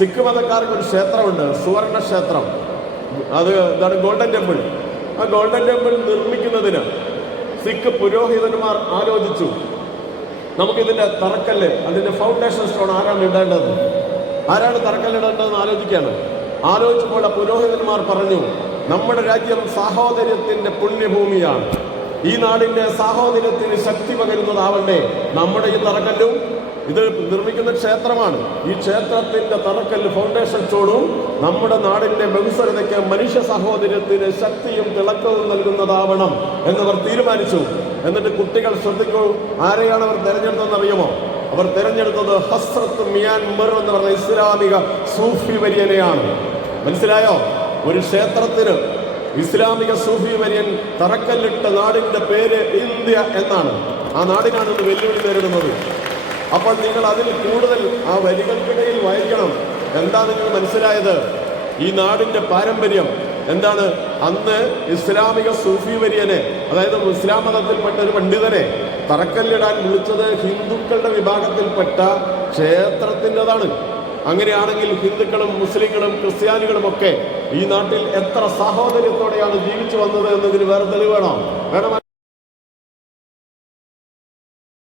സിഖ് മതക്കാർക്ക് ഒരു ക്ഷേത്രമുണ്ട്, സുവർണ ക്ഷേത്രം. അത് എന്താണ്? Golden temple. ആ ഗോൾഡൻ ടെമ്പിൾ നിർമ്മിക്കുന്നതിന് സിഖ് പുരോഹിതന്മാർ ആലോചിച്ചു, നമുക്കിതിൻ്റെ തറക്കല്ല്, അതിൻ്റെ ഫൗണ്ടേഷൻ സ്റ്റോൺ ആരാണ് ഇടേണ്ടത്, ആരാണ് തറക്കല്ലിടേണ്ടതെന്ന് ആലോചിക്കുകയാണ്. ആലോചിച്ചപ്പോൾ ആ പുരോഹിതന്മാർ പറഞ്ഞു, നമ്മുടെ രാജ്യം സാഹോദര്യത്തിൻ്റെ പുണ്യഭൂമിയാണ്. ഈ നാടിൻ്റെ സാഹോദര്യത്തിന് ശക്തി പകരുന്നതാവണ്ടേ നമ്മുടെ ഈ തറക്കല്ലും. ഇത് നിർമ്മിക്കുന്ന ക്ഷേത്രമാണ്. ഈ ക്ഷേത്രത്തിന്റെ തറക്കല്ല്, ഫൗണ്ടേഷൻ സ്റ്റോണും നമ്മുടെ നാടിന്റെ ബഹുസ്വരതയ്ക്ക്, മനുഷ്യ സാഹോദര്യത്തിന് ശക്തിയും തിളക്കവും നൽകുന്നതാവണം എന്നവർ തീരുമാനിച്ചു. എന്നിട്ട് കുട്ടികൾ ശ്രദ്ധിക്കൂ, ആരെയാണ് അവർ തെരഞ്ഞെടുത്തതെന്ന് അറിയുമോ? അവർ തെരഞ്ഞെടുത്തത് ഹസ്രത്ത് മ്യാൻമർ എന്ന് പറഞ്ഞ ഇസ്ലാമിക സൂഫി വര്യനെയാണ്. മനസ്സിലായോ? ഒരു ക്ഷേത്രത്തിന് ഇസ്ലാമിക സൂഫി വര്യൻ തറക്കല്ലിട്ട നാടിന്റെ പേര് ഇന്ത്യ എന്നാണ്. ആ നാടിനാണ് ഇന്ന് വെല്ലുവിളി നേരിടുന്നത്. അപ്പോൾ നിങ്ങൾ അതിൽ കൂടുതൽ ആ വരികൾക്കിടയിൽ വായിക്കണം. എന്താ നിങ്ങൾ മനസ്സിലായത്? ഈ നാടിന്റെ പാരമ്പര്യം എന്താണ്? അന്ന് ഇസ്ലാമിക സൂഫി വര്യനെ, അതായത് ഇസ്ലാം മതത്തിൽപ്പെട്ട ഒരു പണ്ഡിതനെ തറക്കല്ലിടാൻ വിളിച്ചത് ഹിന്ദുക്കളുടെ വിഭാഗത്തിൽപ്പെട്ട ക്ഷേത്രത്തിൻ്റെതാണ്. അങ്ങനെയാണെങ്കിൽ ഹിന്ദുക്കളും മുസ്ലിങ്ങളും ക്രിസ്ത്യാനികളും ഒക്കെ ഈ നാട്ടിൽ എത്ര സാഹോദര്യത്തോടെയാണ് ജീവിച്ചു വന്നത് എന്നതിന് വേറെ തെളിവ് വേണോ? വേണമല്ല.